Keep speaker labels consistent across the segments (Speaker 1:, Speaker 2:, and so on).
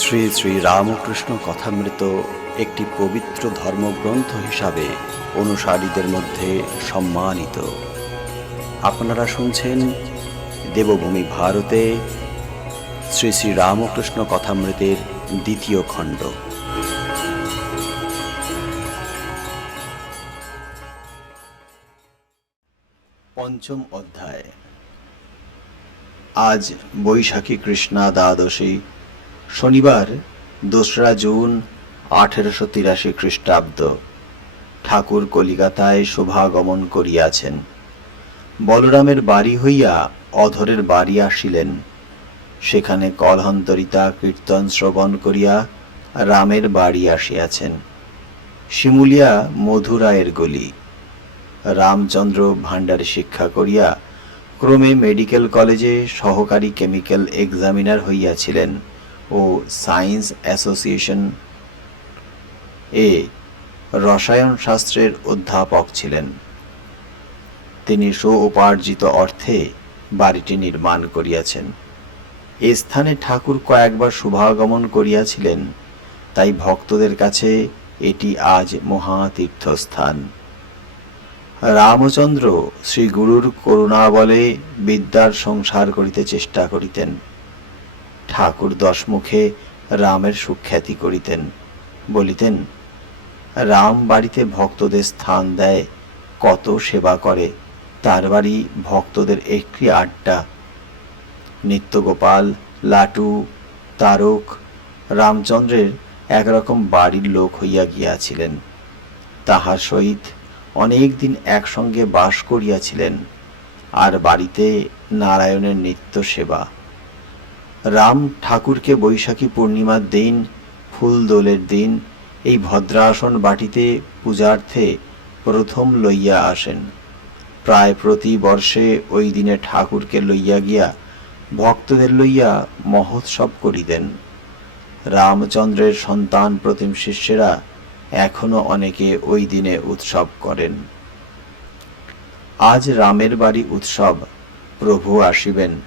Speaker 1: শ্রী শ্রী রামকৃষ্ণ কথামৃত একটি পবিত্র ধর্মগ্রন্থ হিসাবে অনুসারীদের মধ্যে সম্মানিত। আপনারা শুনছেন দেবভূমি ভারতে শ্রী শ্রী রামকৃষ্ণ কথামৃতের দ্বিতীয় খণ্ড। পঞ্চম অধ্যায়। আজ বৈশাখী কৃষ্ণা দ্বাদশী শনিবার, দোসরা জুন, আঠেরোশো তিরাশি খ্রিস্টাব্দ, ঠাকুর কলিকাতায় শোভাগমন করিয়াছেন। বলরামের বাড়ি হইয়া অধরের বাড়ি আসিলেন। সেখানে কলহন্তরিতা কীর্তন শ্রবণ করিয়া রামের বাড়ি আসিয়াছেন। শিমুলিয়া মধুরায়ের গলি। রামচন্দ্র ভাণ্ডারে শিক্ষা করিয়া ক্রমে মেডিকেল কলেজে সহকারী কেমিক্যাল এক্সামিনার হইয়াছিলেন। ও সায়েন্স অ্যাসোসিয়েশন এ রসায়ন শাস্ত্রের অধ্যাপক ছিলেন। তিনি উপার্জিত অর্থে বাড়িটি নির্মাণ করিয়াছেন। এ স্থানে ঠাকুর কয়েকবার শুভাগমন করিয়াছিলেন, তাই ভক্তদের কাছে এটি আজ মহাতীর্থস্থান। রামচন্দ্র শ্রী গুরুর করুণা বলে বিদ্যার সংসার করিতে চেষ্টা করিতেন। ঠাকুর দশমুখে রামের সুখ্যাতি করিতেন। বলিতেন, রাম বাড়িতে ভক্তদের স্থান দেয়, কত সেবা করে, তার বাড়ি ভক্তদের একটি আড্ডা। নিত্যগোপাল, লাটু, তারক, রামচন্দ্রের একরকম বাড়ির লোক হইয়া গিয়াছিলেন। তাহার সহিত অনেক দিন একসঙ্গে বাস করিয়াছিলেন, আর বাড়িতে নারায়ণের নিত্য সেবা। রাম ঠাকুরকে বৈশাখী পূর্ণিমার দিন, ফুল দোলের দিন, এই ভদ্রাসন বাটিতে পূজার্থে প্রথম লইয়া আসেন। প্রায় প্রতি বর্ষে ওই দিনে ঠাকুরকে লইয়া গিয়া ভক্তদের লইয়া মহোৎসব করিতেন। রামচন্দ্রের সন্তান প্রতিম শিষ্যেরা এখনও অনেকে ওই দিনে উৎসব করেন। আজ রামের বাড়ি উৎসব, প্রভু আসিবেন।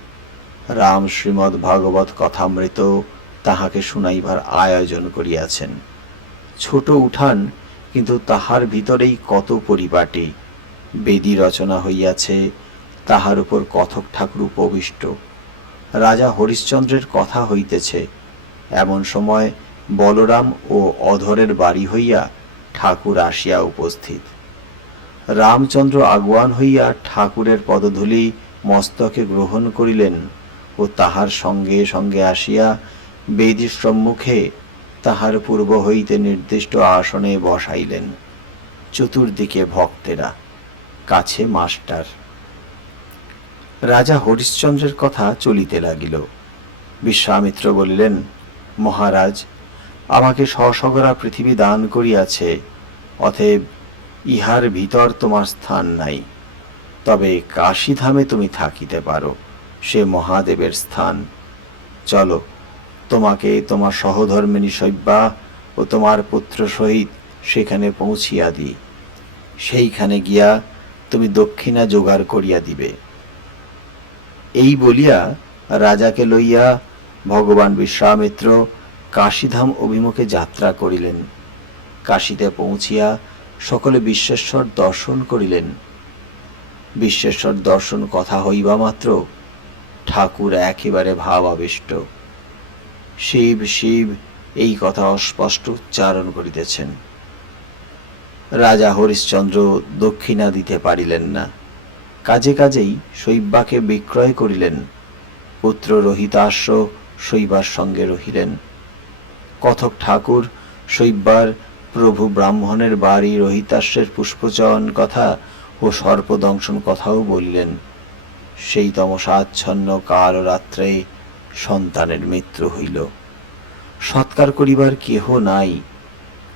Speaker 1: রাম শ্রীমদ্ ভাগবত কথামৃত তাহাকে শুনাইবার আয়োজন করিয়াছেন। ছোট উঠান, কিন্তু তাহার ভিতরেই কত পরিপাটি বেদি রচনা হইয়াছে, তাহার উপর কথক ঠাকুর উপবিষ্ট। রাজা হরিশ্চন্দ্রের কথা হইতেছে, এমন সময় বলরাম ও অধরের বাড়ি হইয়া ঠাকুর আসিয়া উপস্থিত। রামচন্দ্র আগুয়ান হইয়া ঠাকুরের পদধূলি মস্তকে গ্রহণ করিলেন। ও তাহার সঙ্গে সঙ্গে আসিয়া বেদির সম্মুখে তাহার পূর্ব হইতে নির্দিষ্ট আসনে বসাইলেন। চতুর্দিকে ভক্তেরা, কাছে মাস্টার। রাজা হরিশ্চন্দ্রের কথা চলিতে লাগিল। বিশ্বামিত্র বলিলেন, মহারাজ, আমাকে সসগরা পৃথিবী দান করিয়াছে, অতএব ইহার ভিতর তোমার স্থান নাই। তবে কাশীধামে তুমি থাকিতে পারো। সে মহাদেবের স্থান। চলো, তোমাকে তোমার সহধর্মিনী শৈব্যা ও তোমার পুত্র সহিত সেখানে পৌঁছিয়া দিই। সেইখানে গিয়া তুমি দক্ষিণা জোগাড় করিয়া দিবে। এই বলিয়া রাজাকে লইয়া ভগবান বিশ্বামিত্র কাশীধাম অভিমুখে যাত্রা করিলেন। কাশীতে পৌঁছিয়া সকলে বিশ্বেশ্বর দর্শন করিলেন। বিশ্বেশ্বর দর্শন কথা হইবা মাত্র ঠাকুর একেবারে ভাব আবিষ্ট শিব শিব এই কথা অস্পষ্ট উচ্চারণ করিতেছেন। রাজা হরিশ্চন্দ্র দক্ষিণা দিতে পারিলেন না। কাজে কাজেই শৈব্যাকে বিক্রয় করিলেন। পুত্র রহিতাশ্ব শৈবার সঙ্গে রহিলেন। কথক ঠাকুর শৈব্যার প্রভু ব্রাহ্মণের বাড়ি রহিতাশ্বের পুষ্পচয়ন কথা ও সর্পদংশন কথাও বলিলেন। সেই তমসাচ্ছন্ন কাল রাত্রে সন্তানের মৃত্যু হইল। সৎকার করিবার কেহ নাই।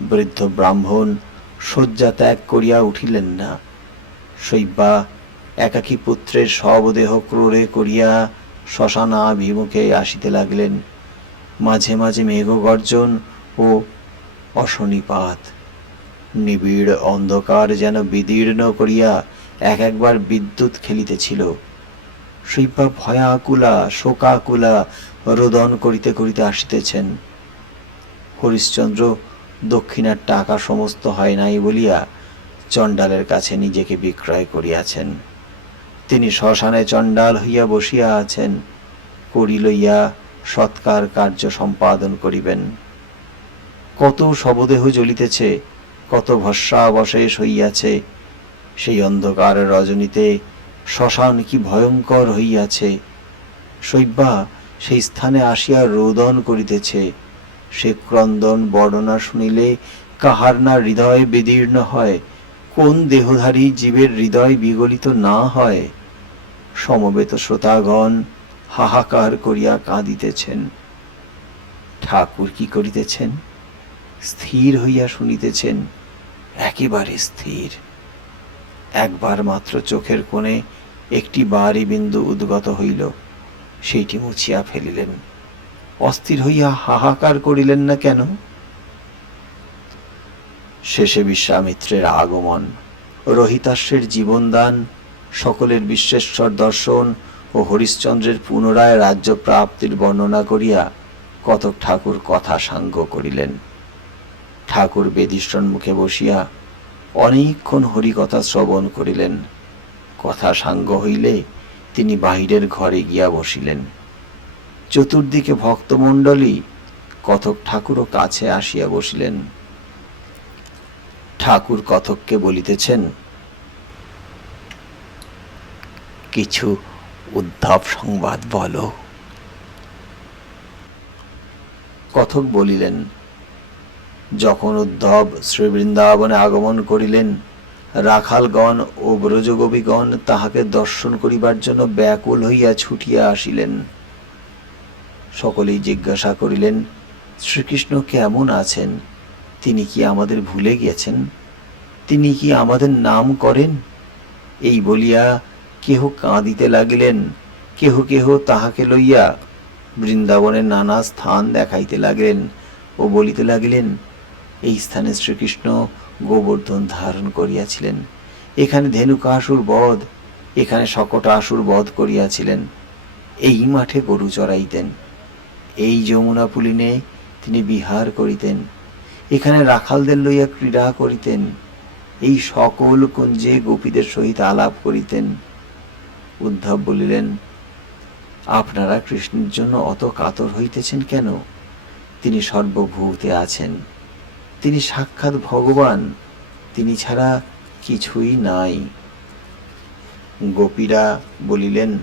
Speaker 1: বৃদ্ধ ব্রাহ্মণ শয্যা ত্যাগ করিয়া উঠিলেন না। শৈব্যা একাকী পুত্রের শবদেহ ক্রোড়ে করিয়া শ্মশানা শ্মশানাভিমুখে আসিতে লাগিলেন। মাঝে মাঝে মেঘগর্জন ও অশনিপাত। নিবিড় অন্ধকার যেন বিদীর্ণ করিয়া এক একবার বিদ্যুৎ খেলিতেছিল। শৈব্যা ভয়াকুলা, শোকাকুলা রোদন করিতে করিতে আসিতেছেন। হরিশ্চন্দ্র দক্ষিণার টাকা সমস্ত হয় নাই বলিয়া চণ্ডালের কাছে নিজেকে বিক্রয় করিয়াছেন। তিনি শ্মশানে চণ্ডাল হইয়া বসিয়া আছেন করি লইয়া সৎকার কার্য সম্পাদন করিবেন। কত শবদেহ জ্বলিতেছে, কত ভস্মাবশেষ হইয়াছে, সেই অন্ধকার রজনীতে শ্মশান কি ভয়ঙ্কর হইয়াছে। শৈব্যা সেই স্থানে আসিয়া রোদন করিতেছে। সে ক্রন্দন বর্ণনা শুনিলে কাহার না হৃদয় বিদীর্ণ হয়, কোন দেহধারী জীবের হৃদয় বিগলিত না হয়। সমবেত শ্রোতাগণ হাহাকার করিয়া কাঁদিতেছেন। ঠাকুর কি করিতেছেন? স্থির হইয়া শুনিতেছেন, একেবারে স্থির। একবার মাত্র চোখের কোণে একটি বাড়ি বিন্দু উদ্গত হইল। সেইটি মুছিয়া ফেলিলেন। অস্থির হইয়া হাহাকার করিলেন না কেন? শেষে বিশ্বামিত্রের আগমন রহিতাশ্বের জীবনদান, সকলের বিশ্বেশ্বর দর্শন ও হরিশ্চন্দ্রের পুনরায় রাজ্য প্রাপ্তির বর্ণনা করিয়া কতক ঠাকুর কথা সাঙ্গ করিলেন। ঠাকুর বেদিষ্টন মুখে বসিয়া অনেকক্ষণ হরিকথা শ্রবণ করিলেন। কথা সাঙ্গ হইলে তিনি বাহিরের ঘরে গিয়া বসিলেন। চতুর্দিকে ভক্তমণ্ডলী কথক ঠাকুরও কাছে আসিয়া বসিলেন। ঠাকুর কথককে বলিতেছেন, কিছু উদ্ধব সংবাদ বলো। কথক বলিলেন যখন উদ্ধব শ্রীবৃন্দাবনে আগমন করিলেন, রাখালগণ ও ব্রজগোপীগণ তাহাকে দর্শন করিবার জন্য ব্যাকুল হইয়া ছুটিয়া আসিলেন। সকলেই জিজ্ঞাসা করিলেন, শ্রীকৃষ্ণ কেমন আছেন? তিনি কি আমাদের ভুলে গিয়েছেন? তিনি কি আমাদের নাম করেন? এই বলিয়া কেহ কাঁদিতে লাগিলেন, কেহ কেহ তাহাকে লইয়া বৃন্দাবনের নানা স্থান দেখাইতে লাগিলেন ও বলিতে লাগিলেন এই স্থানে শ্রীকৃষ্ণ গোবর্ধন ধারণ করিয়াছিলেন। এখানে ধেনুকাসুর বধ, এখানে শকটাসুর বধ করিয়াছিলেন। এই মাঠে গরু চড়াইতেন। এই যমুনা পুলিনে তিনি বিহার করিতেন। এখানে রাখালদের লইয়া ক্রীড়া করিতেন। এই সকল কুঞ্জে গোপীদের সহিত আলাপ করিতেন। উদ্ধব বলিলেন, আপনারা কৃষ্ণের জন্য অত কাতর হইতেছেন কেন? তিনি সর্বভূতে আছেন। তিনি সাক্ষাৎ ভগবান, তিনি ছাড়া কিছুই নাই। গোপীরা বলিলেন,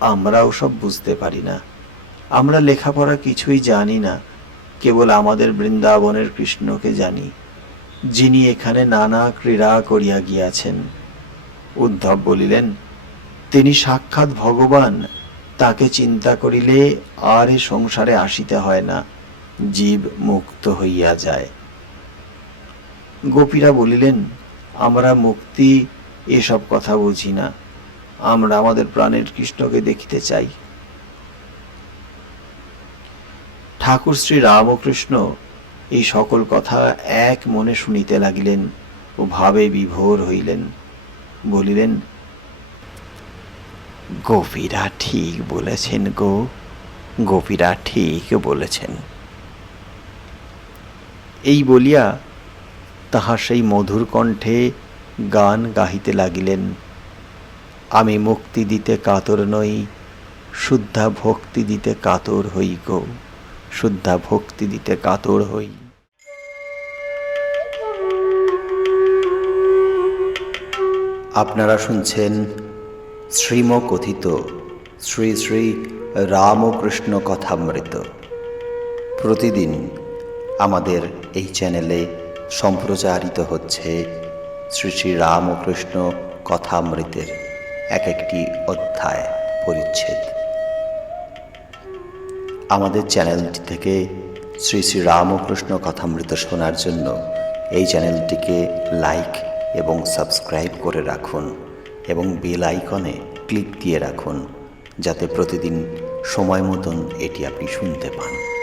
Speaker 1: আমরাও সব বুঝতে পারি না। আমরা লেখাপড়া কিছুই জানি না, কেবল আমাদের বৃন্দাবনের কৃষ্ণকে জানি, যিনি এখানে নানা ক্রীড়া করিয়া গিয়াছেন। উদ্ধব বলিলেন, তিনি সাক্ষাৎ ভগবান, তাকে চিন্তা করিলে আর এ সংসারে আসিতে হয় না। জীব মুক্ত হইয়া যায়। গোপীরা বলিলেন, আমরা মুক্তি, এসব কথা বুঝি না। আমরা আমাদের প্রাণের কৃষ্ণকে দেখিতে চাই। ঠাকুর শ্রী রামকৃষ্ণ এই সকল কথা এক মনে শুনিতে লাগিলেন ও ভাবে বিভোর হইলেন। বলিলেন, গোপীরা ঠিক বলেছেন গো, গোপীরা ঠিক বলেছেন। এই বলিয়া তাহার সেই মধুর কণ্ঠে গান গাহিতে লাগিলেন। আমি মুক্তি দিতে কাতর নই, শুদ্ধা ভক্তি দিতে কাতর হই গো, শুদ্ধা ভক্তি দিতে কাতর হই। আপনারা শুনছেন শ্রীম কথিত শ্রী শ্রী রামকৃষ্ণ কথামৃত। প্রতিদিন আমাদের এই চ্যানেলে সম্প্রচারিত হচ্ছে শ্রী শ্রী রামকৃষ্ণ কথামৃতের এক একটি অধ্যায় পরিচ্ছেদ। আমাদের চ্যানেলটি থেকে শ্রী শ্রী রামকৃষ্ণ কথামৃত শোনার জন্য এই চ্যানেলটিকে লাইক এবং সাবস্ক্রাইব করে রাখুন এবং বেল আইকনে ক্লিক দিয়ে রাখুন যাতে প্রতিদিন সময় মতন এটি আপনি শুনতে পান।